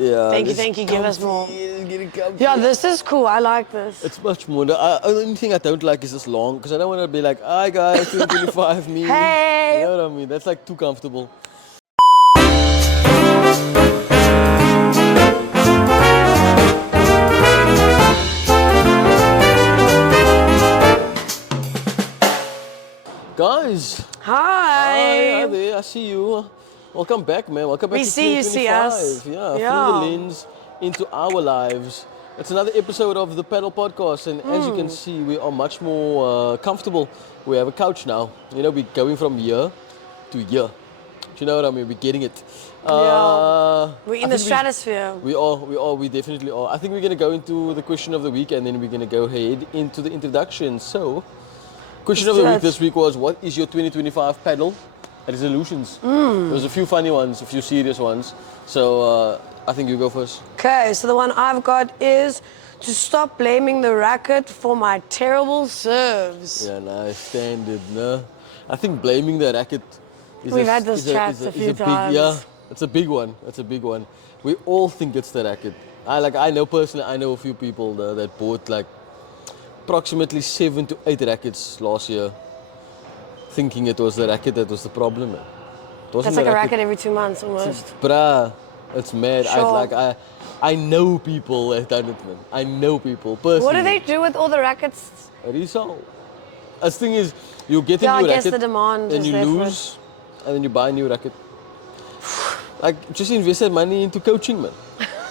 Yeah. Thank you. Give us more. Getting comfy. Yeah, this is cool. I like this. It's much more. The only thing I don't like is this long, because I don't want to be like, hi guys, 2025, me. Hey. You know what I mean? That's like too comfortable. Guys. Hi. Hi there. I see you. Welcome back, man. Welcome back We to see you 2025. see us. Yeah, Yeah. through the lens into our lives. It's another episode of the Padel Podcast, and as you can see, we are much more comfortable. We have a couch now. You know, we're going from year to year. Do you know what I mean? We're getting it. Yeah. We're in I the think stratosphere. we definitely are. I think we're going to go into the question of the week, and then we're going to go ahead into the introduction. So, question of the week this week was, what is your 2025 Padel resolutions? There was a few funny ones, a few serious ones. So, I think you go first. Okay, so the one I've got is to stop blaming the racket for my terrible serves. Yeah, nice. Standard, no? I think blaming the racket is We've had this chat a few times. Yeah, it's a big one. It's a big one. We all think it's the racket. I know personally, I know a few people that bought like approximately 7 to 8 rackets last year, thinking it was the racket that was the problem. Man. It wasn't That's like the a racket every 2 months almost. Bruh, it's mad. Sure. I know people that done it, man. I know people personally. What do they do with all the rackets? Resell. The thing is, you get a Yeah, new I guess racket, the demand and is you there for lose, and then you buy a new racket. Like, just invest that money into coaching, man.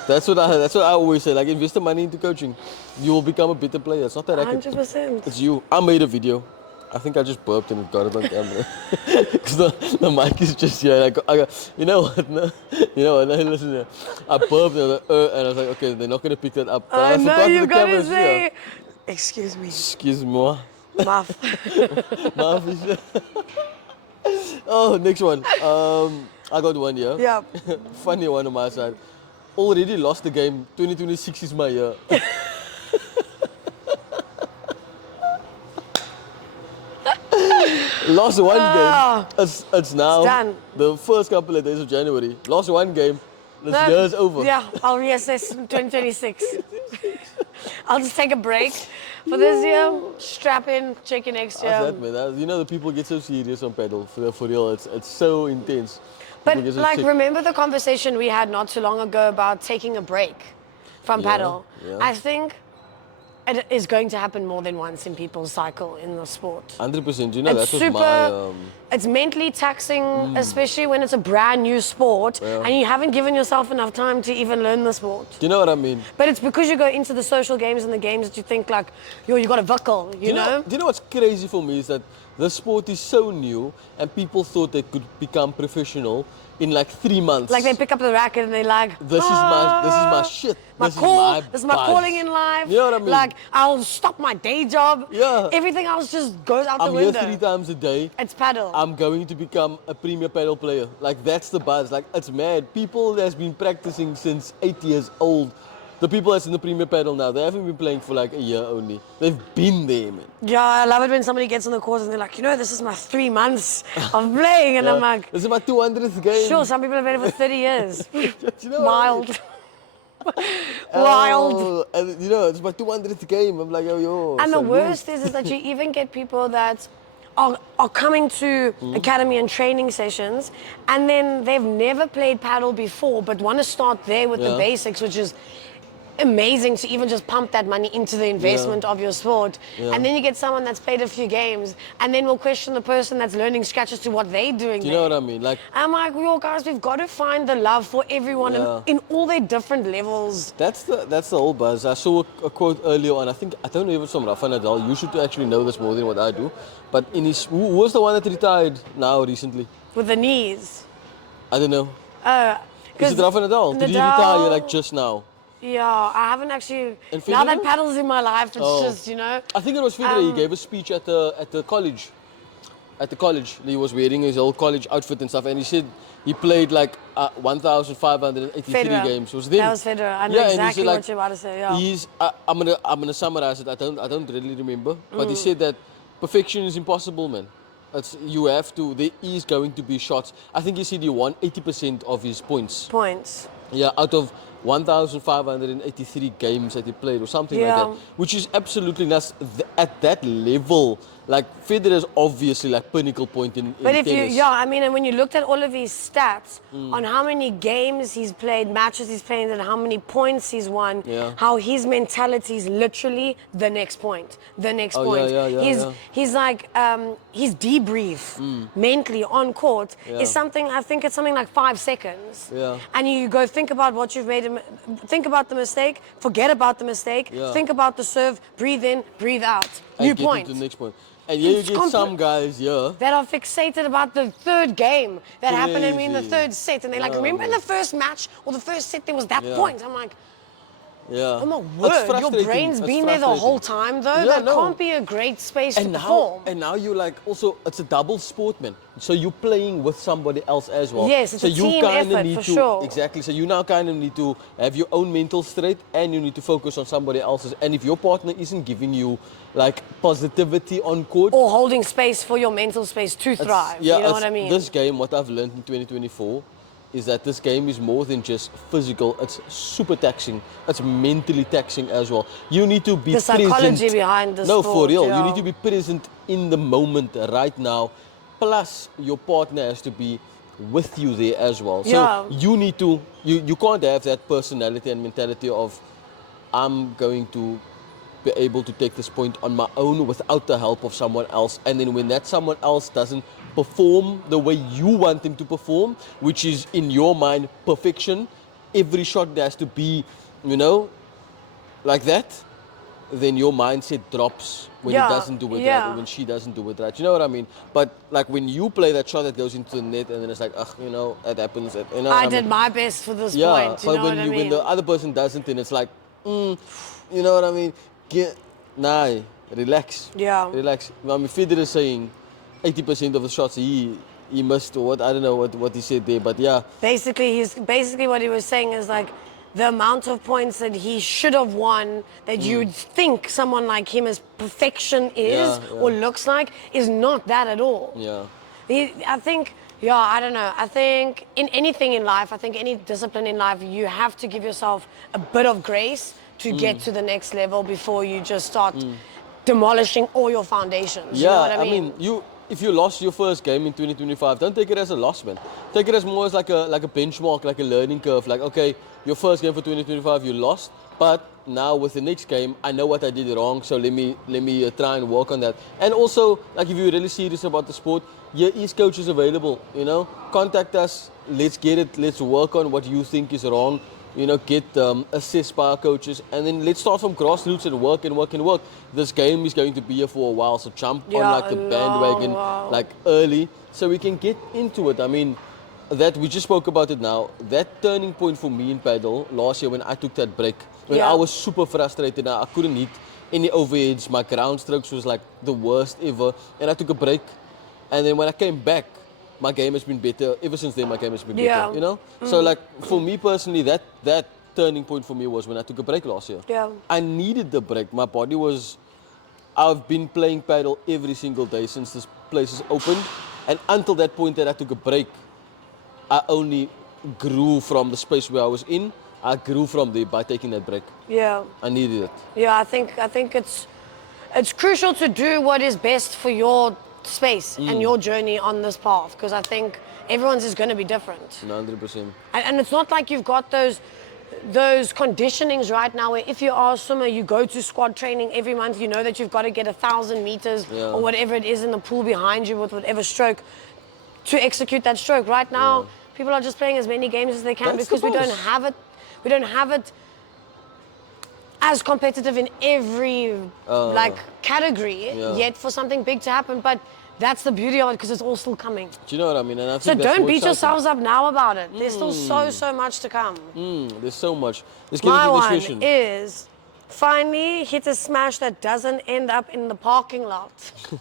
That's what I always say. Like, invest the money into coaching. You will become a better player. It's not the racket. 100%. It's you. I made a video. I think I just burped and got it on camera. Because the mic is just here. I got, you know what? No, you know what? No, listen here. I burped and I was like, okay, they're not going to pick that up. But I No, forgot you the gotta camera's say, here. excuse me, Excuse moi. muff. Marvin. Oh, next one. I got one here. Yeah. Funny one on my side. Already lost the game. 2026 is my year. Lost one game. It's now done. the first couple of days of January. Lost one game. This year's over. Yeah, I'll reassess in 2026. I'll just take a break for this year, strap in, check in next year. That's that, man. You know, the people get so serious on Padel. For real, it's so intense. But People get so like, sick. remember the conversation we had not too long ago about taking a break from Padel? Yeah. I think it is going to happen more than once in people's cycle in the sport. 100%. You know, It's that was super. my. It's mentally taxing, especially when it's a brand new sport and you haven't given yourself enough time to even learn the sport. Do you know what I mean? But it's because you go into the social games and the games that you think like, yo, you got to buckle, you know? Do you know what's crazy for me is that the sport is so new and people thought they could become professional in like 3 months. Like they pick up the racket and they're like, This is my shit. This is my calling in life. You know what I mean? Like I'll stop my day job. Yeah. Everything else just goes out the I'm here window. 3 times a day. It's Padel. I'm going to become a premier Padel player. Like that's the buzz. Like it's mad. People that's been practicing since 8 years old. The people that's in the premier Padel now, they haven't been playing for like a year only. They've been there, man. Yeah, I love it when somebody gets on the course and they're like, you know, this is my 3 months of playing. And I'm like, this is my 200th game. sure, some people have been for 30 years. You know Wild. Oh, Wild. and you know, it's my 200th game. I'm like, yo. And the salute. worst is that you even get people that are coming to academy and training sessions and then they've never played paddle before but want to start there with the basics, which is amazing to even just pump that money into the investment of your sport. And then you get someone that's played a few games and then we'll question the person that's learning scratch as to what they're doing. Do you know what I mean? Like, I'm like, yo guys, we've got to find the love for everyone in all their different levels. that's the whole buzz. I saw a quote earlier on. I don't know if it's from Rafa Nadal. You should actually know this more than what I do. But who was the one that retired now recently? With the knees. I don't know. Is it Rafa Nadal? Did he retire like just now? Yeah, I haven't actually. And Now that Federer? paddle's in my life, it's just, you know. I think it was Federer. He gave a speech at the college. At the college, he was wearing his old college outfit and stuff, and he said he played like 1,583 Federer. games. Was them. That was Federer. I know Yeah, and he exactly said, what like, you're about to say. Yeah. I'm gonna summarize it. I don't really remember, but he said that perfection is impossible, man. You have to. There is going to be shots. I think he said he won 80% of his points. Points. Yeah, out of 1,583 games that he played or something like Yeah. that, which is absolutely nuts. At that level, like Federer is obviously like pinnacle point in But if tennis. I mean, and when you looked at all of his stats on how many games he's played, matches he's played, and how many points he's won, Yeah. how his mentality is literally the next point, the next Oh, point. yeah. He's like, his debrief mentally on court Yeah. is something, I think it's something like 5 seconds. Yeah. And you go think about what you've made, think about the mistake, forget about the mistake, Yeah. think about the serve, breathe in, breathe out. And New get point. into the next point. And yeah, you It's get some guys here. that are fixated about the third game that happened in the Crazy. third set. And they're like, Yeah, remember in man. the first match or the first set, there was that Yeah. point. I'm like, Yeah. oh my It's word, your frustrating. brain's It's been there the frustrating. whole time though. Yeah, That no. can't be a great space to And perform. now you like also it's a double sport, man. So you're playing with somebody else as well. Yes, it's so a you team kinda effort, need for to sure. exactly. So you now kind of need to have your own mental straight, and you need to focus on somebody else's. And if your partner isn't giving you like positivity on court, Or holding space for your mental space to thrive. yeah, you know what I mean? this game, what I've learned in 2024 is that this game is more than just physical. It's super taxing. It's mentally taxing as well. You need to be The psychology present. behind the No, for sport, real. yeah. You need to be present in the moment right now. Plus, your partner has to be with you there as well. So Yeah. you need to. You can't have that personality and mentality of, I'm going to be able to take this point on my own without the help of someone else. And then when that someone else doesn't perform the way you want them to perform, which is in your mind perfection, every shot has to be, like that, then your mindset drops when he Yeah, doesn't do it right yeah. or when she doesn't do it right. You know what I mean? But like when you play that shot that goes into the net and then it's like, it happens. I did my best for this Yeah, point. You but know when what I mean? when the other person doesn't, then it's like, you know what I mean? Relax. Yeah. Relax. I mean, Federer is saying 80% of the shots he missed or what, I don't know what he said there, but yeah. Basically what he was saying is like the amount of points that he should have won that you'd think someone like him as perfection is Yeah, yeah. or looks like is not that at all. Yeah. I think, I don't know. I think in anything in life, I think any discipline in life, you have to give yourself a bit of grace to get to the next level before you just start demolishing all your foundations. Yeah, You know what I mean? if you lost your first game in 2025, don't take it as a loss, man. Take it as more as like a benchmark, like a learning curve. Like, okay, your first game for 2025, you lost, but now with the next game, I know what I did wrong, so let me try and work on that. And also, like if you're really serious about the sport, here is coaches available, contact us, let's get it, let's work on what you think is wrong, get assessed by our coaches, and then let's start from grassroots and work and work and work. This game is going to be here for a while, so jump on Yeah, like the a bandwagon long while. like early, so we can get into it. I mean, that we just spoke about it now. That turning point for me in Padel last year when I took that break, when Yeah. I was super frustrated, I couldn't hit any overheads. My ground strokes was like the worst ever, and I took a break. And then when I came back, my game has been better. Ever since then, my game has been Yeah. better. So like for me personally, that turning point for me was when I took a break last year. Yeah. I needed the break. My body was. I've been playing paddle every single day since this place is opened, and until that point that I took a break, I only grew from the space where I was in. I grew from there by taking that break. Yeah. I needed it. Yeah, I think it's crucial to do what is best for your space and your journey on this path, because I think everyone's is going to be different. 100%. And it's not like you've got those conditionings right now where if you are a swimmer, you go to squad training every month, you know that you've got to get 1,000 meters Yeah. or whatever it is in the pool behind you with whatever stroke to execute that stroke. Right now, people are just playing as many games as they can That's because the we don't boss. have it. We don't have it as competitive in every category Yeah. yet for something big to happen. But that's the beauty of it, because it's all still coming. Do you know what I mean? And I So think that's don't more beat exciting. yourselves up now about it. There's still so much to come. There's so much. Let's get My into this one question. is finally hit a smash that doesn't end up in the parking lot. You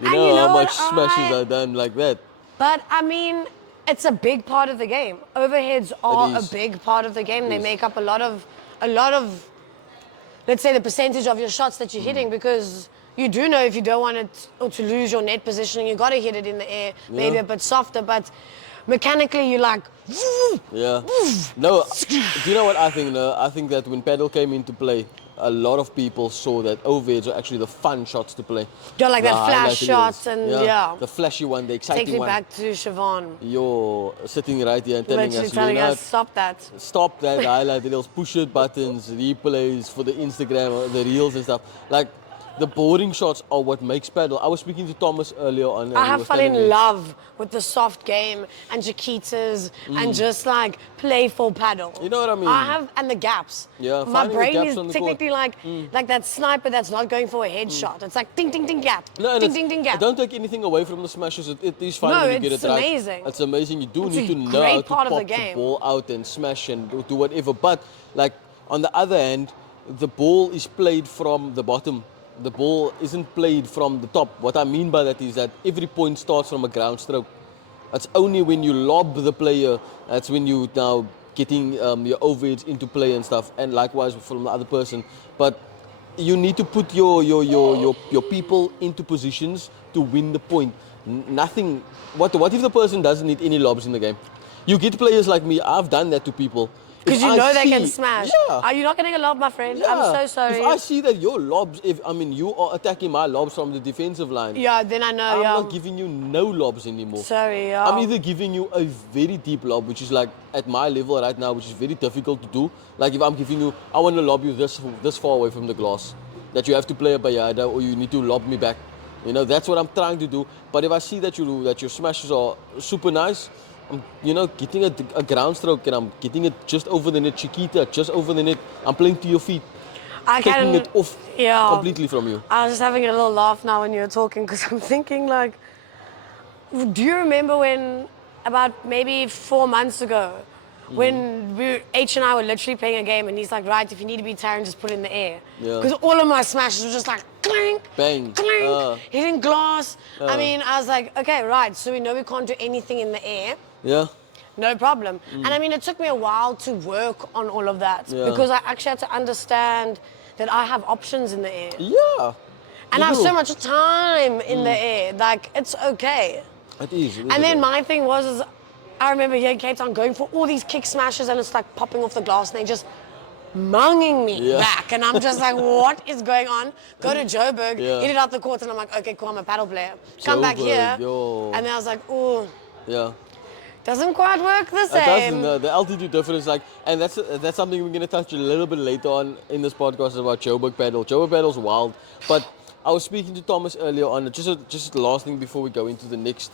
and know, you know how what? much smashes are done like that. But I mean, it's a big part of the game. Overheads are a is. big part of the game. They is. make up a lot of, let's say, the percentage of your shots that you're hitting, because you do know if you don't want it or to lose your net positioning, you got to hit it in the air, maybe a bit softer. But mechanically you're like, Yeah. No, do you know what I think? No, I think that when Padel came into play, a lot of people saw that overheads are actually the fun shots to play. you're like The that flash highlight shots reels. and yeah. The flashy one, the Takes exciting me one. back to Siobhan. You're sitting right here and telling Literally us, telling you know, us, stop that. stop that highlight reels, push it buttons, replays for the Instagram, the reels and stuff. Like, the boring shots are what makes Padel. I was speaking to Thomas earlier on. And I he have was fallen telling in me, love with the soft game and Chiquitas and just like playful paddle. You know what I mean? I have, and the gaps. Yeah, My finding the brain gaps is on the court. technically like that sniper that's not going for a headshot. It's like ding, ding, ding, gap. No, and Ding, ding, ding, gap. don't take anything away from the smashes. It is fun No, when you get it's it right. amazing. It's amazing. You do It's need a to know great how to part of pop the game. ball out and smash and do whatever. But like on the other hand, the ball is played from the bottom. The ball isn't played from the top. What I mean by that is that every point starts from a ground stroke. It's only when you lob the player, that's when you now getting your overheads into play and stuff, and likewise from the other person. But you need to put your people into positions to win the point. Nothing. What if the person doesn't need any lobs in the game? You get players like me. I've done that to people. Because If you I know they can see- smash. Yeah. Are you not getting a lob, my friend? Yeah. I'm so sorry. If I see that your lobs, you are attacking my lobs from the defensive line, Yeah, then I know, I'm yeah. not giving you no lobs anymore. Sorry, yeah. I'm either giving you a very deep lob, which is like at my level right now, which is very difficult to do. Like if I'm giving you, I want to lob you this far away from the glass, that you have to play a bayada or you need to lob me back. You know, that's what I'm trying to do. But if I see that your smashes are super nice, I'm, getting a ground stroke and I'm getting it just over the net, Chiquita, just over the net. I'm playing to your feet, taking it off completely from you. I was just having a little laugh now when you were talking because I'm thinking like, do you remember when about maybe 4 months ago when H and I were literally playing a game and he's like, right, if you need to beat Taryn, just put it in the air. Yeah. Because all of my smashes were just like clink, Bang. clink, hitting glass. I mean, I was like, okay, right, so we know we can't do anything in the air. Yeah. No problem. And I mean, it took me a while to work on all of that Yeah. because I actually had to understand that I have options in the air. Yeah. And I have do. so much time in the air. Like, it's okay. It is. And then my thing was, I remember here in Cape Town going for all these kick smashes and it's like popping off the glass and they just munging me back. And I'm just like, what is going on? Go to Joburg, hit it out the court and I'm like, okay, cool, I'm a paddle player. Come back here. And then I was like, ooh. Yeah. Doesn't quite work the It same. doesn't. The altitude difference, like, and that's something we're going to touch a little bit later on in this podcast about Joburg Padel. Joburg Padel's wild, but I was speaking to Thomas earlier on. Just the last thing before we go into the next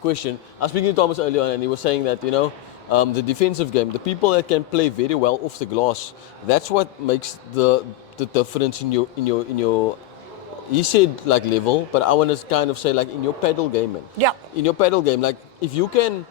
question. I was speaking to Thomas earlier on, and he was saying that the defensive game, the people that can play very well off the glass, that's what makes the difference in your. He said like level, but I want to kind of say like in your paddle game, man. Yeah. In your paddle game, like if you can.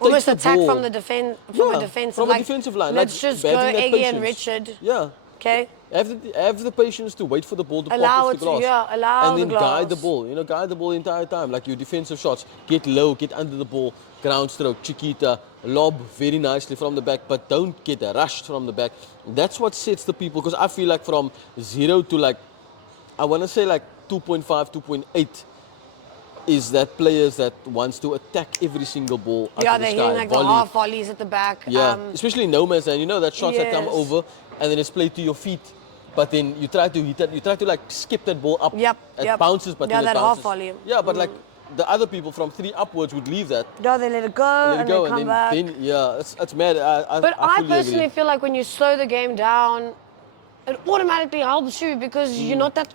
Almost the attack ball. from a defensive from like, a defensive line. Let's like just go having that Eggy and patience. Richard. Yeah. Okay. Have the patience to wait for the ball to Allow pop off it the to- glass. yeah, allow and then the guide the glass. ball. Guide the ball the entire time. Like your defensive shots. Get low, get under the ball, ground stroke, Chiquita, lob very nicely from the back, but don't get rushed from the back. That's what sets the people, because I feel like from 0 to like, I want to say like 2.5, 2.8 is that players that wants to attack every single ball out Yeah, of the they're sky. hitting like volley. the half volleys at the back. Yeah, especially no man's land. That shots that come Yes. over and then it's played to your feet. But then you try to hit that, you try to like skip that ball up. Yep, It yep. bounces, but Yeah, then it that half bounces. volley. Yeah, but like the other people from 3 upwards would leave that. No, they let it go Let and it go, they come and back. then yeah, it's mad. But I fully personally agree. feel like when you slow the game down, it automatically helps you because you're not that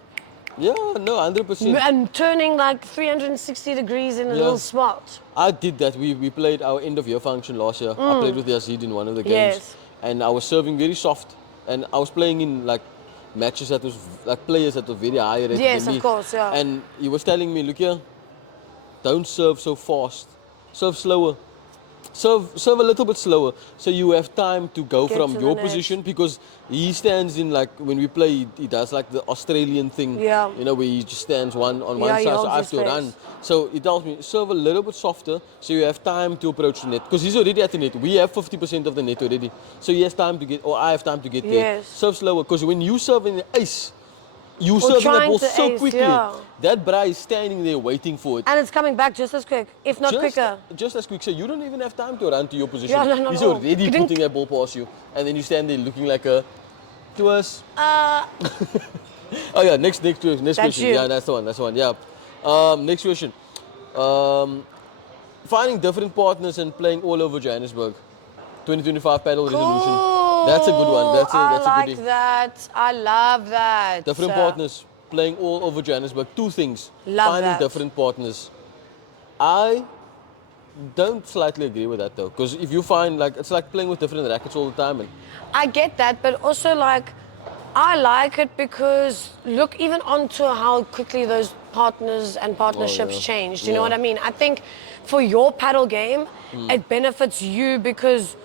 Yeah, no, 100%. and turning like 360 degrees in a little spot. I did that. We played our end of year function last year. I played with Yazid in one of the games. Yes. And I was serving very soft. And I was playing in like matches that was like players that were very high rated Yes, than of me. course, yeah. And he was telling me, look here, don't serve so fast. Serve slower. Serve a little bit slower, so you have time to go Get from to your the net. position, because he stands in like when we play, he does like the Australian thing, Yeah. where he just stands one on one Yeah, he side, so holds I have his to face. run. So he tells me serve a little bit softer, so you have time to approach the net, because he's already at the net. We have 50% of the net already, so he has time to get, or I have time to get there. Yes. Serve slower, because when you serve in the ace, You Or serving that trying ball to so ace, quickly. yeah. That bra is standing there waiting for it. And it's coming back just as quick, if not quicker. Just as quick. So you don't even have time to run to your position. Yeah, no, not He's at all. already Ka-dink. putting that ball past you. And then you stand there looking like a twist. Oh yeah, next question. You. Yeah, that's the one. Yeah. Next question. Finding different partners and playing all over Johannesburg. 2025 paddle resolution. That's a good one. That's I a like goodie. that. I love that. Different partners playing all over Johannesburg. Two things. Love Finding that. different partners. I don't slightly agree with that though, because if you find like it's like playing with different rackets all the time, and I get that, but also like, I like it because look even onto how quickly those partners and partnerships changed. You know what I mean? I think for your paddle game, it benefits you because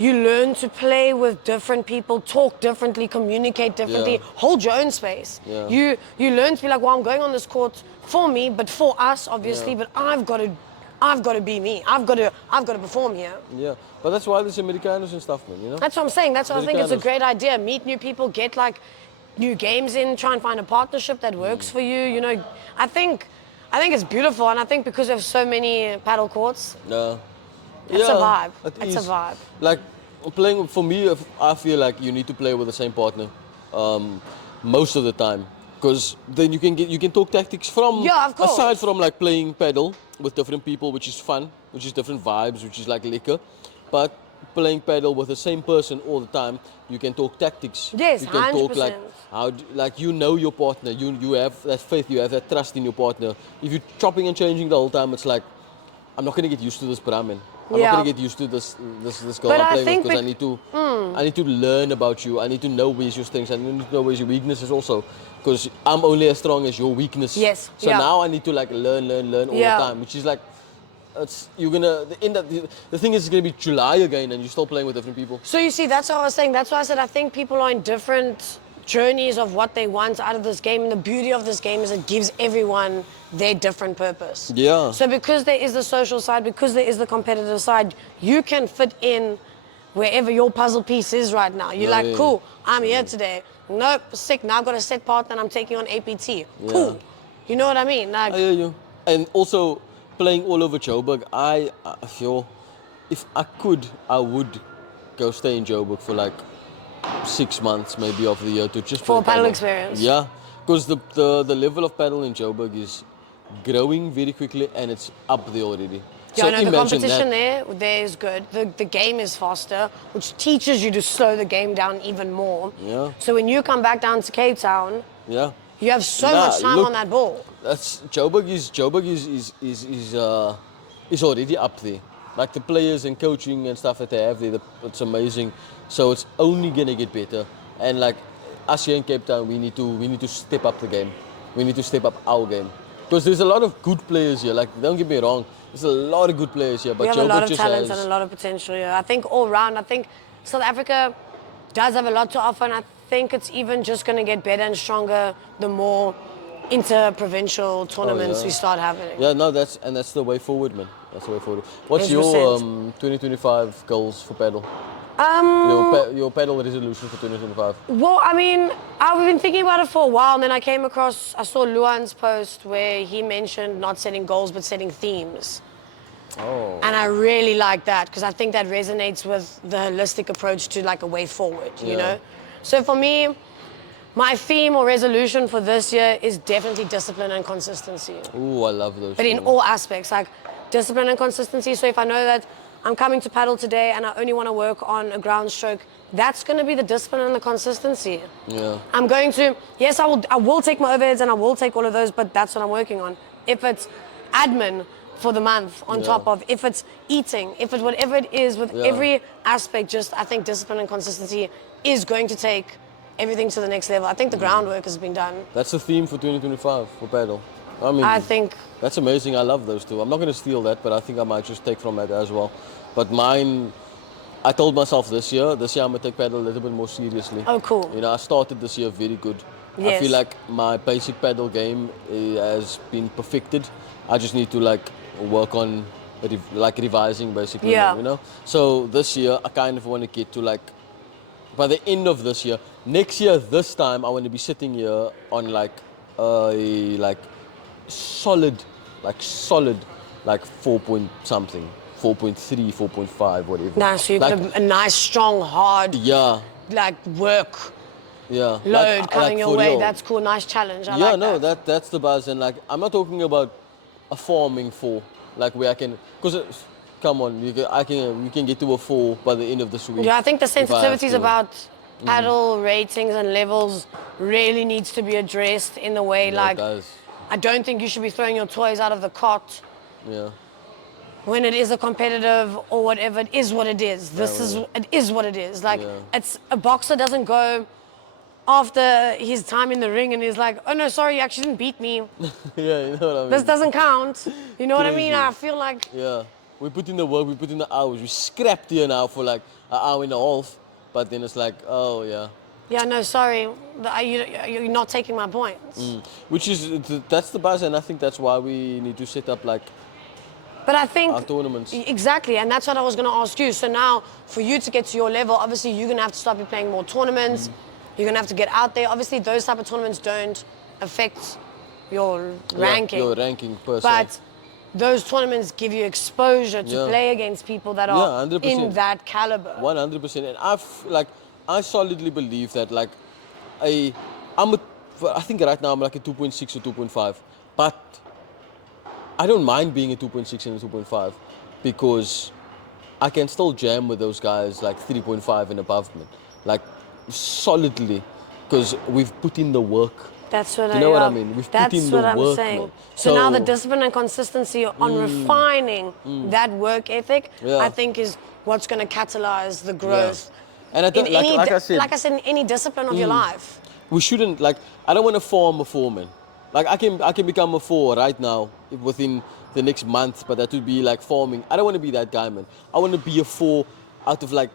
you learn to play with different people, talk differently, communicate differently, hold your own space. Yeah. You learn to be like, well, I'm going on this court for me, but for us, obviously. But I've got to be me. I've got to perform here. yeah. But that's why there's Americanos and stuff, man. You know. That's what I'm saying. That's why I think it's a Americanos. great idea. Meet new people, get like new games in, try and find a partnership that works for you. You know, I think it's beautiful, and I think because we have so many paddle courts, it's a vibe. It's a vibe. Like playing for me, I feel like you need to play with the same partner most of the time, because then you can talk tactics from of course. aside from like playing paddle with different people, which is fun, which is different vibes, which is like liquor, but playing paddle with the same person all the time, you can talk tactics. Yes, you can talk 100%. like you know your partner, you have that faith, you have that trust in your partner. If you're chopping and changing the whole time, it's like I'm not gonna get used to this Brahmin. I'm not gonna get used to this girl But I'm I playing think with, because I need to learn about you. I need to know where's your strengths. I need to know where's your weaknesses also, because I'm only as strong as your weakness. Yes, So now I need to like learn all the time, which is like you're gonna the thing is it's gonna be July again and you're still playing with different people. So you see, that's what I was saying. That's why I said I think people are in different journeys of what they want out of this game, and the beauty of this game is it gives everyone their different purpose. Yeah. So because there is the social side, because there is the competitive side, you can fit in wherever your puzzle piece is right now. You're cool, I'm here today. Nope, sick, now I've got a set partner and I'm taking on APT. Cool. You know what I mean? Like, I hear you. And also playing all over Joburg, I feel if I could, I would go stay in Joburg for like 6 months maybe of the year to just for play paddle experience. Yeah, because the level of paddle in Joburg is growing very quickly and it's up there already. Yeah, so no, the imagine competition that. there is good. The game is faster, which teaches you to slow the game down even more. Yeah. So when you come back down to Cape Town, Yeah. you have so much time on that ball. That's Joburg is already up there. Like the players and coaching and stuff that they have there, it's amazing. So it's only gonna get better. And like us here in Cape Town, we need to step up the game. We need to step up our game. Because there's a lot of good players here. Like don't get me wrong, there's a lot of good players here. But We have Joburg a lot of just talent has, and a lot of potential here. I think all round, I think South Africa does have a lot to offer, and I think it's even just going to get better and stronger the more inter-provincial tournaments we start having. Yeah, no, that's the way forward, man. That's the way forward. What's 100%. your 2025 goals for paddle? Your paddle resolution for 2025? Well, I mean, I've been thinking about it for a while, and then I saw Luan's post where he mentioned not setting goals but setting themes. Oh. And I really like that because I think that resonates with the holistic approach to like a way forward, you know? So for me, my theme or resolution for this year is definitely discipline and consistency. Ooh, I love those. But in all aspects, like discipline and consistency. So if I know that I'm coming to paddle today and I only want to work on a ground stroke, that's going to be the discipline and the consistency. Yeah. I'm going to, yes, I will take my overheads and I will take all of those, but that's what I'm working on. If it's admin for the month on top of, if it's eating, if it's whatever it is, with every aspect, just I think discipline and consistency is going to take everything to the next level. I think the groundwork has been done. That's the theme for 2025 for paddle. I think that's amazing. I love those two. I'm not going to steal that, but I think I might just take from that as well. But mine, I told myself this year I'm going to take paddle a little bit more seriously. Oh, cool. You know, I started this year very good. Yes. I feel like my basic paddle game has been perfected. I just need to like work on revising basically. Yeah. You know. So this year I kind of want to get to like by the end of this year. Next year, this time, I want to be sitting here on like solid, like 4 point something, 4.3, 4.5, whatever. Nice. So you've got a nice, strong, hard, yeah, like work yeah, load coming your for way. real. That's cool. Nice challenge. I Yeah, like no, that. that's the buzz, and like I'm not talking about a farming 4, like where I can, because come on, we can get to a 4 by the end of this week. Yeah, I think the if I have sensitivities to. about paddle ratings and levels really needs to be addressed in the way Yeah, it like does. I don't think you should be throwing your toys out of the cot Yeah. when it is a competitive or whatever. It is what it is. It is what it is. Like Yeah. it's a boxer doesn't go after his time in the ring and he's like, oh no, sorry, you actually didn't beat me. Yeah, you know what I mean. This doesn't count. You know what I mean? Crazy. I feel like Yeah, we put in the work, we put in the hours. We scrapped here now for like an hour and a half, but then it's like, oh yeah. yeah, no, sorry, you're not taking my points. Which is, that's the buzz, and I think that's why we need to set up like But I think our tournaments. Exactly, and that's what I was going to ask you. So now, for you to get to your level, obviously you're going to have to start playing more tournaments. You're going to have to get out there. Obviously, those type of tournaments don't affect your ranking. Your ranking per se. But those tournaments give you exposure to play against people that are 100%. in that caliber. 100%, and I solidly believe that like I think right now I'm like a 2.6 or 2.5, but I don't mind being a 2.6 and a 2.5 because I can still jam with those guys like 3.5 and above me, like solidly, because we've put in the work. That's what you know what I mean? We've That's put in the what I'm work, saying. man. So now the discipline and consistency on refining that work ethic, I think, is what's going to catalyze the growth. And I don't, like I said, in any discipline of your life. we shouldn't like. I don't want to form a 4, man. Like I can become a 4 right now within the next month, but that would be like forming. I don't want to be that guy, man. I want to be a 4 out of like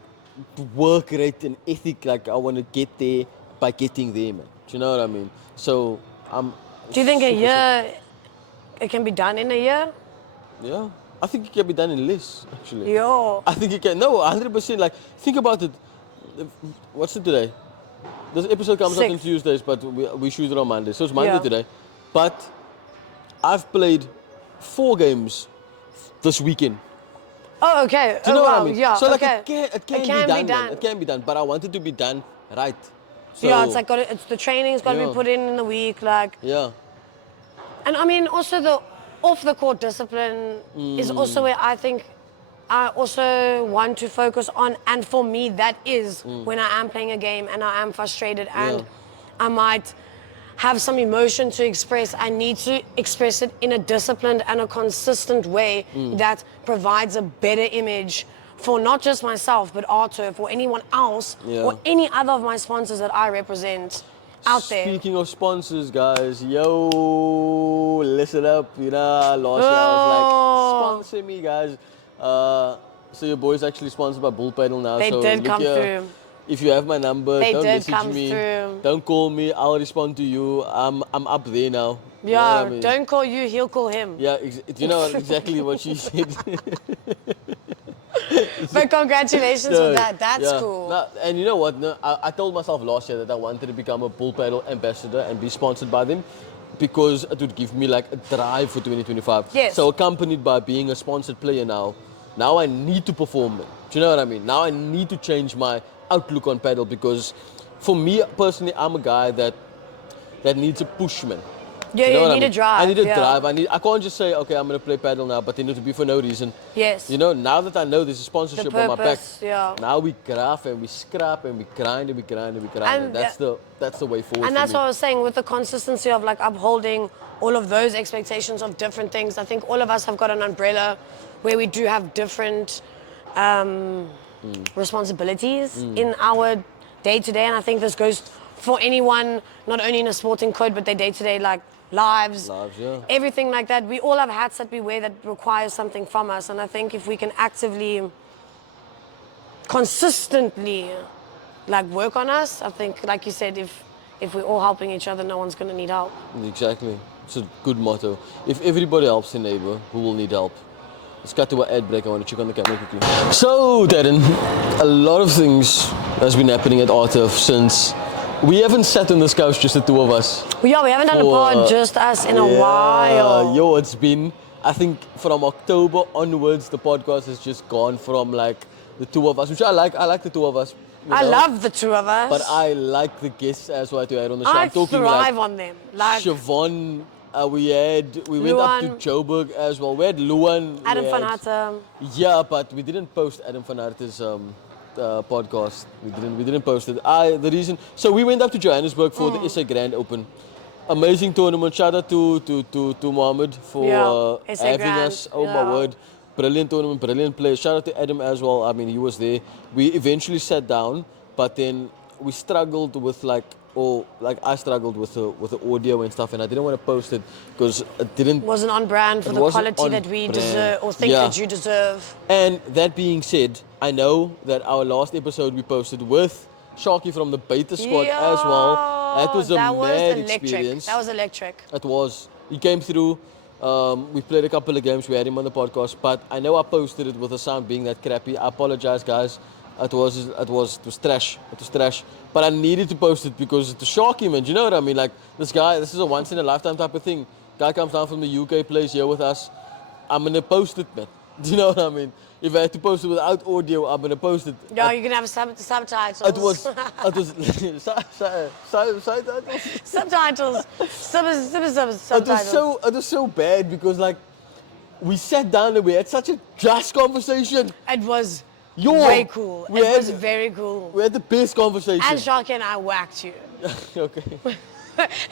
work rate and ethic. Like I want to get there by getting there, man. Do you know what I mean? So Do you think a year it can be done in a year? Yeah, I think it can be done in less, actually. Yo. I think it can. No, 100%. Like think about it. What's it today? This episode comes out on 6th. Tuesdays, but we shoot it on Monday. So it's Monday Yeah. today. But I've played 4 games this weekend. Oh, okay. Do you know wow. what I mean? Yeah. So like okay. it can be done, man. It can be done, but I want it to be done right. So, yeah, it's like it's the training's got to be put in the week, like. Yeah. And I mean, also the off the court discipline is also where I think I also want to focus on, and for me that is when I am playing a game and I am frustrated and I might have some emotion to express. I need to express it in a disciplined and a consistent way that provides a better image for not just myself, but Arthur, for anyone else, or any other of my sponsors that I represent out there. Speaking of sponsors, guys, yo, listen up. You know, last year I was like, sponsor me, guys. So your boy's actually sponsored by Bull Padel now. They so did look come here. through. If you have my number, They don't did message come me. through. Don't call me. I'll respond to you. I'm up there now. You know Yeah, what I mean? don't call you, he'll call him. Yeah, you know exactly what she said. But congratulations with that. That's cool. No, and you know what? No, I told myself last year that I wanted to become a Bull Padel ambassador and be sponsored by them because it would give me like a drive for 2025. Yes. So accompanied by being a sponsored player now I need to perform. Do you know what I mean? Now I need to change my outlook on paddle because for me personally, I'm a guy that needs a push, man. Yeah, You know you what I need mean? a drive. I need a yeah. drive. I can't just say, okay, I'm going to play paddle now, but then it will be for no reason. Yes. You know, now that I know there's a sponsorship on my back, purpose, yeah. now we graph and we scrap and we grind and we grind and we grind. And And that's the way forward. And for that's me. what I was saying with the consistency of like upholding all of those expectations of different things. I think all of us have got an umbrella where we do have different responsibilities in our day-to-day. And I think this goes for anyone, not only in a sporting code, but their day-to-day like lives, yeah. everything like that. We all have hats that we wear that require something from us. And I think if we can actively, consistently like work on us, I think, like you said, if we're all helping each other, no one's going to need help. Exactly. It's a good motto. If everybody helps their neighbor, who will need help? Let's cut to an ad break. I want to check on the camera quickly. So, Darren, a lot of things that's been happening at RTF since. We haven't sat on this couch, just the two of us. Yeah, we haven't done a pod just us in a while. Yo, it's been, I think from October onwards, the podcast has just gone from like the two of us, which I like the two of us. I love the two of us. But I like the guests as well to add on the show. I I'm talking thrive like on them. Like Siobhan, we went up to Joburg as well. We had Luan. Adam van Hatten. Yeah, but we didn't post Adam van Harten's podcast. We didn't post it. The reason. So we went up to Johannesburg for the SA Grand Open. Amazing tournament. Shout out to Mohammed for having Grand. us. Oh my word. Brilliant tournament, brilliant play. Shout out to Adam as well. I mean, he was there. We eventually sat down, but then we struggled with I struggled with the audio and stuff, and I didn't want to post it because it wasn't on brand for the quality that we deserve or think that you deserve. And that being said, I know that our last episode we posted with Sharky from the Beta Squad as well. That was mad experience. That was electric. It was. He came through. We played a couple of games. We had him on the podcast, but I know I posted it with the sound being that crappy. I apologize, guys. It was trash. It was trash. But I needed to post it because it's Sharky, man. Do you know what I mean? Like this guy, this is a once in a lifetime type of thing. Guy comes down from the UK, plays here with us. I'm gonna post it, man. Do you know what I mean? If I had to post it without audio, I'm gonna post it. Yeah, you can have subtitles. It was subtitles. Subtitles. It was so bad because like we sat down and we had such a just conversation. It was way cool. It was very cool. We had the best conversation. And Sharky and I whacked you. Okay.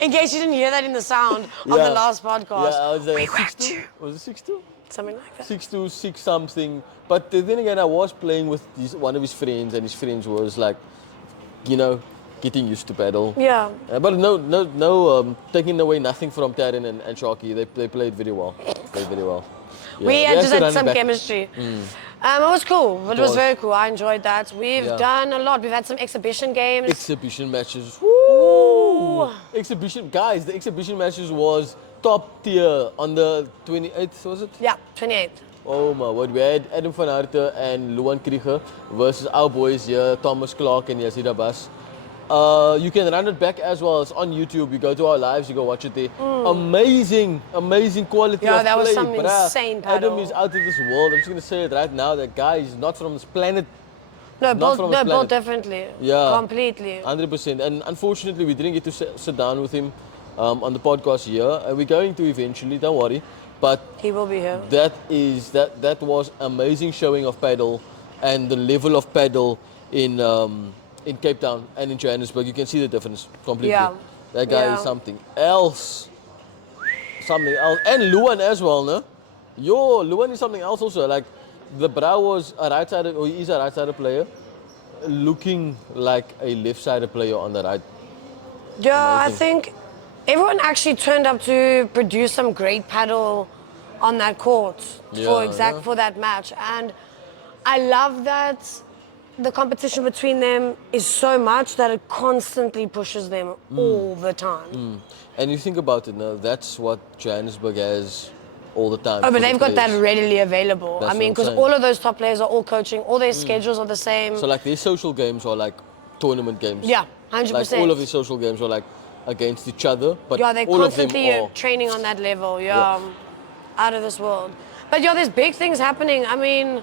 In case you didn't hear that in the sound of the last podcast. Yeah, I was we whacked you. Was it 6-2? Something like that. 6-2, 6 something. But then again, I was playing with one of his friends, and his friends was like, getting used to paddle. Yeah. But no, taking away nothing from Taryn and Sharky. They played very well. Yeah. We just had some chemistry. It was cool. It was very cool. I enjoyed that. We've done a lot. We've had some exhibition games. Exhibition matches. Woo! Exhibition, guys, the exhibition matches was top tier on the 28th, was it? Yeah, 28th. Oh my word, we had Adam van Harten and Luan Krieger versus our boys here, Thomas Clark and Yazid Abbas. You can run it back as well. It's on YouTube. You go to our lives, you go watch it there. Amazing quality of play. Yeah, that was some insane paddle. Adam is out of this world. I'm just going to say it right now. That guy is not from this planet. No, both definitely. Yeah. Completely. 100%. And unfortunately, we didn't get to sit down with him on the podcast here. And we're going to eventually, don't worry. But he will be here. That was amazing showing of paddle and the level of paddle in Cape Town and in Johannesburg. You can see the difference completely. Yeah. That guy is something else. Something else. And Luan as well, no? Luan is something else also. Like the bra was a right-sided, or he is a right-sided player, looking like a left-sided player on the right. Yeah, amazing. I think everyone actually turned up to produce some great paddle on that court for that match. And I love that the competition between them is so much that it constantly pushes them all the time. And you think about it now, that's what Johannesburg has all the time. Oh, but they've got that readily available. That's I mean, because all of those top players are all coaching, all their schedules are the same. So like their social games are like tournament games. Yeah, 100%. Like all of these social games are like against each other, but they're all constantly of them are training on that level. Out of this world. But there's big things happening. I mean,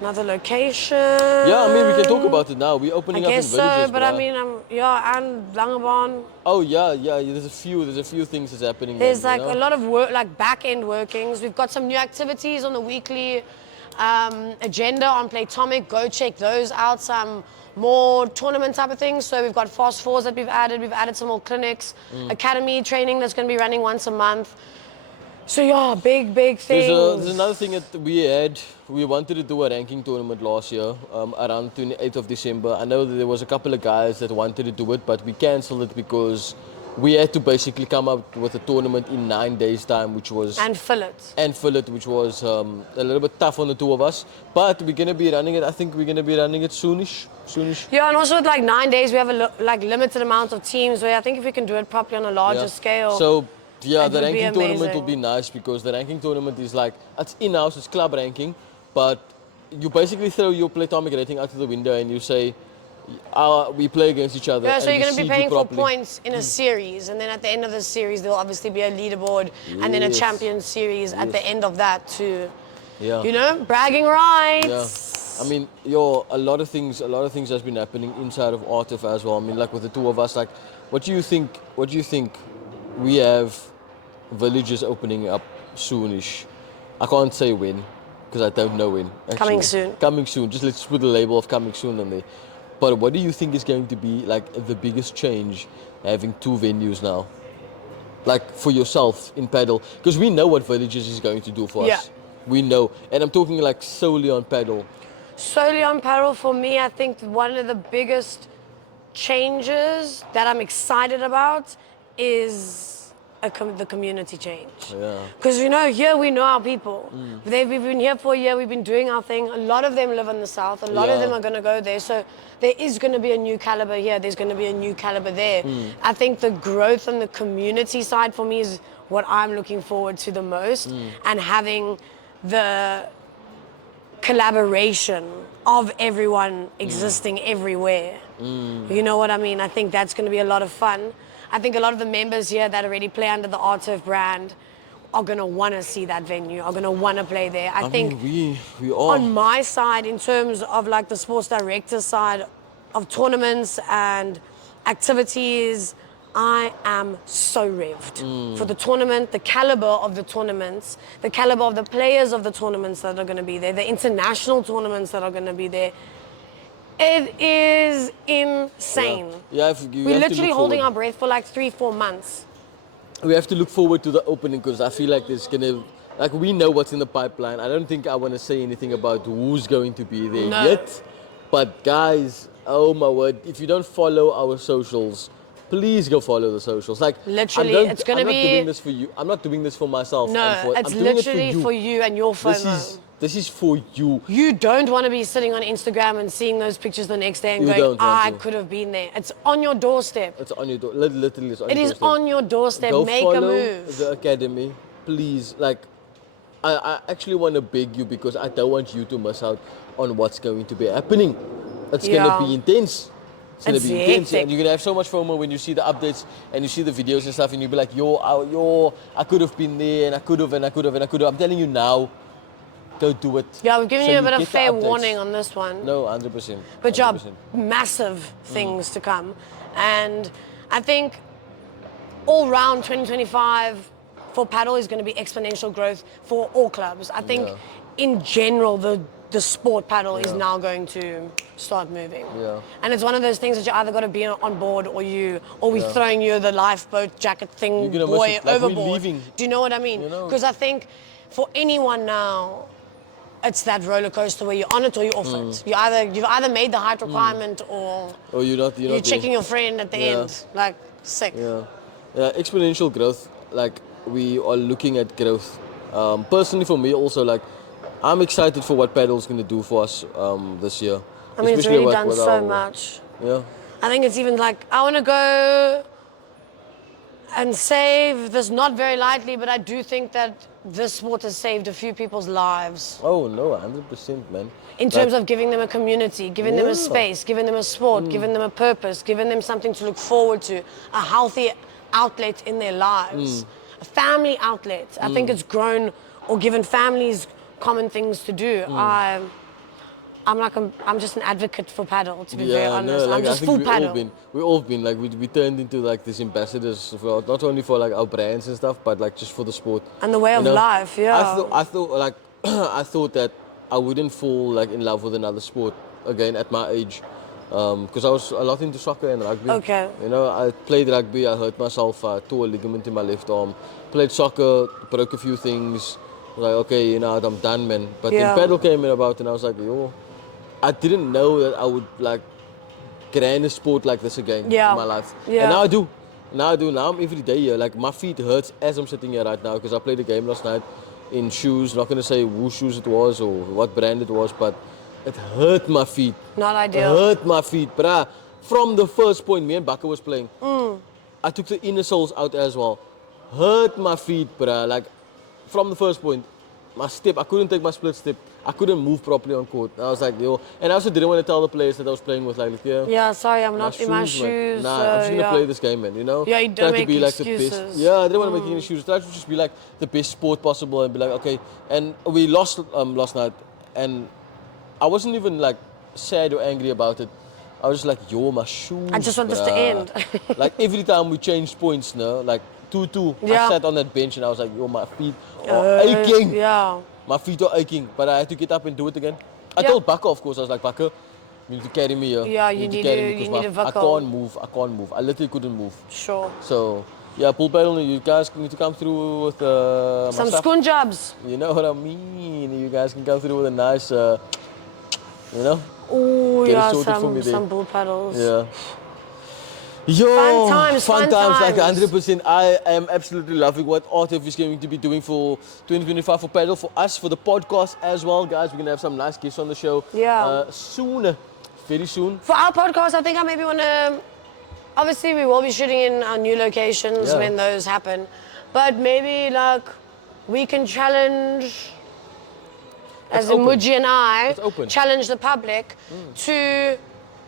another location. Yeah, I mean we can talk about it now. We're opening up in villages. I guess so, but I mean, and Langebaan. Oh yeah. There's a few things that's happening. There's a lot of work, like back end workings. We've got some new activities on the weekly agenda on Playtomic. Go check those out. Some more tournament type of things. So we've got fast fours that we've added. We've added some more clinics, academy training that's going to be running once a month. So big things. There's another thing that we had. We wanted to do a ranking tournament last year, around 28th of December. I know that there was a couple of guys that wanted to do it, but we cancelled it because we had to basically come up with a tournament in 9 days' time, which was... And fill it, which was a little bit tough on the two of us. But we're going to be running it, I think we're going to be running it soonish. Yeah, and also with 9 days, we have a limited amount of teams where I think if we can do it properly on a larger scale... So, the ranking tournament will be nice because the ranking tournament is it's in-house, it's club ranking, but you basically throw your platonic rating out of the window and you say, we play against each other. Yeah, so and you're going to we be seed you paying for properly. points in a series, and then at the end of the series, there'll obviously be a leaderboard, and then a Yes. champion series at the end of that to, Yeah. you know, bragging rights. Yeah. I mean, a lot of things has been happening inside of Artif as well. I mean, like with the two of us, like, what do you think we have villages opening up soonish? I can't say when, because I don't know when. Actually. Coming soon. Coming soon. Just let's put the label of coming soon on there. But what do you think is going to be like the biggest change having two venues now? Like for yourself in Padel, because we know what villages is going to do for Yeah. us. We know, and I'm talking like solely on Padel. Solely on Padel, for me, I think one of the biggest changes that I'm excited about is the community change. Yeah. Because, you know, here we know our people. We've been here for a year, we've been doing our thing. A lot of them live in the south, a lot of Yeah. them are going to go there. So there is going to be a new caliber here, there's going to be a new caliber there. I think the growth on the community side for me is what I'm looking forward to the most, and having the collaboration of everyone existing everywhere. You know what I mean? I think that's going to be a lot of fun. I think a lot of the members here that already play under the Artif brand are going to want to see that venue, are going to want to play there. I think mean, we are. on my side, in terms of like the sports director side of tournaments and activities, I am so revved for the tournament, the caliber of the tournaments, the caliber of the players of the tournaments that are going to be there, the international tournaments that are going to be there. It is insane. Yeah. We're literally holding our breath for like 3-4 months. We have to look forward to the opening, because I feel like there's gonna, like, we know what's in the pipeline. I don't think I want to say anything about who's going to be there yet. But guys, oh my word, if you don't follow our socials, please go follow the socials. Like, Literally, it's gonna I'm not be. doing this for you. I'm not doing this for myself. No, it's literally for you and your FOMO. This is for you. You don't want to be sitting on Instagram and seeing those pictures the next day and You going, don't want I to. could have been there. It's on your doorstep. It's on your door. Literally, it's on It your is doorstep. on your doorstep. Go Make a follow move. the academy, please. Like, I actually want to beg you, because I don't want you to miss out on what's going to be happening. It's going to be intense. It's going to be intense. hectic. And you're going to have so much FOMO when you see the updates and you see the videos and stuff, and you'll be like, I could have been there, and I could have, and I could have, and I could have. I'm telling you now, don't do it. Yeah, we've given So you a bit get of the fair updates. warning on this one. No, 100%. But job, 100%. massive things to come. And I think all round 2025 for Padel is going to be exponential growth for all clubs. I think in general, the sport Padel is now going to start moving. Yeah. And it's one of those things that you either got to be on board, or we're throwing you the lifeboat jacket thing, You're gonna miss boy, it. Like, we're overboard. leaving. Do you know what I mean? You know. Because I think for anyone now, it's that roller coaster where you're on it or you're off it. You've either made the height requirement or You're not you're checking your friend at the Yeah. end. Like, sick. Yeah, exponential growth. Like, we are looking at growth. Personally, for me, also, like, I'm excited for what Padel's going to do for us this year. I mean, it's Especially really done with so our- much. Yeah, I think it's even like, I want to go and save this not very lightly, but I do think that this sport has saved a few people's lives. oh no, 100%, man. In terms of giving them a community, giving them a Yeah. space, giving them a sport, giving them a purpose, giving them something to look forward to, a healthy outlet in their lives, a family outlet. I think it's grown or given families common things to do. I'm just an advocate for Padel, to be very honest. like, I'm just I full think Padel. we've all been like, we turned into like these ambassadors for, not only for like our brands and stuff, but like just for the sport. And the way of life, yeah. I thought like, I thought that I wouldn't fall like in love with another sport again at my age. Because I was a lot into soccer and rugby. Okay. You know, I played rugby, I hurt myself, I tore a ligament in my left arm. Played soccer, broke a few things. Like, okay, you know, I'm done, man. But Yeah. then Padel came in about, and I was like, yo, I didn't know that I would like get in a sport like this again Yeah. in my life. Yeah. And now I do. Now I'm every day here. Like, my feet hurts as I'm sitting here right now, because I played a game last night in shoes. Not gonna say whose shoes it was or what brand it was, but it hurt my feet. Not It ideal. hurt my feet, bruh. From the first point, me and Baka was playing. I took the inner soles out as well. Hurt my feet, bruh. Like, from the first point, my step, I couldn't take my split step. I couldn't move properly on court. And I was like, yo. And I also didn't want to tell the players that I was playing with, like, yeah, sorry, I'm not in my shoes. Nah, I'm just gonna play this game, man. You know. Yeah, you don't try make to be like excuses. the best. Yeah, I didn't want to make any excuses. Try to just be like the best sport possible and be like, okay. And we lost last night, and I wasn't even like sad or angry about it. I was just like, yo, my shoes. I just want this to end. Like every time we changed points, no, like 2-2. Yeah. I sat on that bench and I was like, yo, my feet are aching. Yeah. My feet are aching, but I had to get up and do it again. I told Bakker, of course, I was like, Bakker, you need to carry me here. Yeah, you need to I can't move. I literally couldn't move. Sure. So, yeah, pool paddle, you guys need to come through with some stuff. schoon jobs. You know what I mean? You guys can come through with a nice, you know? Oh, yeah, some bull paddles. Yeah. Yo, fun times, like 100%. I am absolutely loving what Artif is going to be doing for 2025 for Padel, for us, for the podcast as well, guys. We're going to have some nice guests on the show. Yeah. Soon, very soon. For our podcast, I think I maybe want to, obviously we will be shooting in our new locations when those happen, but maybe like we can challenge, as in Muji and I, challenge the public to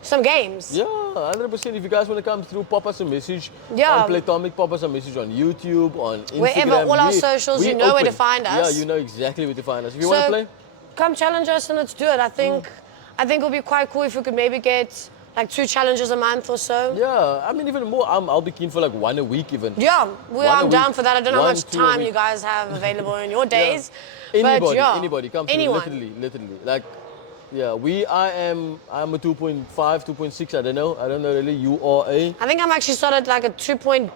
some games. Yeah, 100%. If you guys want to come through, pop us a message Yeah. on Playtomic, pop us a message on YouTube, on Instagram. Wherever, all our socials, you know where to find us. Yeah, you know exactly where to find us. If you want to play, come challenge us and let's do it. I think it would be quite cool if we could maybe get like 2 challenges a month or so. yeah, I mean even more. I'll be keen for like 1 a week even. Yeah, I'm down for that. I don't know how 1, much 2 a time week. you guys have available in your days. Anybody, but anybody, come through. anyone. Literally. Like, yeah, I'm a 2.5, 2.6. I don't know really. You are a. I think I'm actually started like a 2.27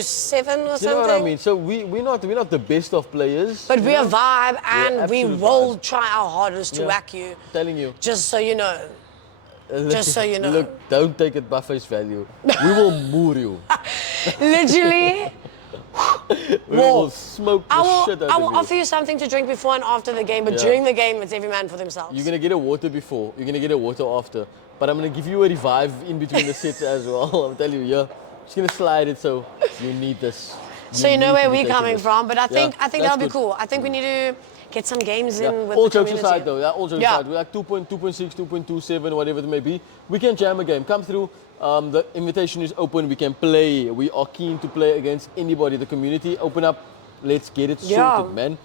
or something. You know what I mean? So we're not the best of players. But we're a vibe, and we absolute will vibes. try our hardest to whack you. Telling you. Just so you know. Just so you know. Look, don't take it by face value. We will moor you. Literally. We will smoke the shit out I of will you. offer you something to drink before and after the game, but during the game, it's every man for themselves. You're gonna get a water before. You're gonna get a water after. But I'm gonna give you a revive in between the sets as well. I'm telling you, yeah. Just gonna slide it so you need this. So you know need where to be we're taking coming this. from, but I think that's that'll be good. cool. I think we need to get some games in with all the jokes community. aside though, all jokes aside, we're like 2.6, 2.27, whatever it may be. We can jam a game. Come through. The invitation is open. We can play. We are keen to play against anybody. The community, open up. Let's get it sorted, man.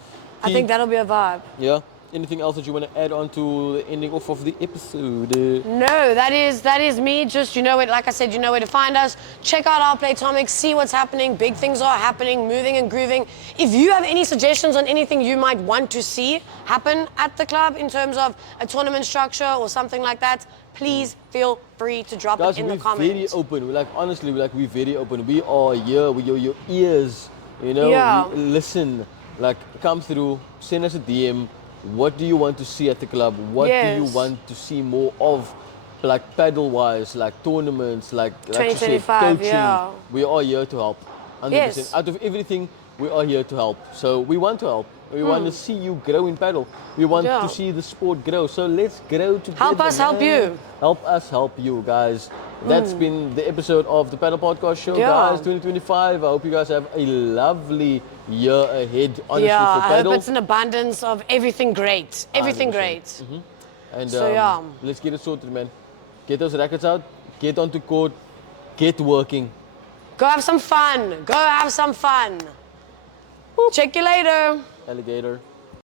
I think that'll be a vibe. Yeah. Anything else that you want to add on to the ending off of the episode? No, that is me. Just, you know it, like I said, you know where to find us. Check out our Playtomics, see what's happening. Big things are happening, moving and grooving. If you have any suggestions on anything you might want to see happen at the club in terms of a tournament structure or something like that, please feel free to drop it in the comments. We're very open. We're like, honestly, we're very open. We are here. We're your ears. You know, we listen. Like, come through, send us a DM. What do you want to see at the club? What do you want to see more of? Like paddle-wise, like tournaments, like 2025, coaching. We are here to help. 100%. Yes. Out of everything, we are here to help. So we want to help. We want to see you grow in paddle. We want to see the sport grow. So let's grow together. Help us help you. Help us help you, guys. That's been the episode of the Paddle Podcast Show, guys. 2025. I hope you guys have a lovely year ahead. Honestly, for I paddle. hope it's an abundance of everything great. Everything 100%. great. And So, let's get it sorted, man. Get those rackets out. Get onto court. Get working. Go have some fun. Check you later. Alligator.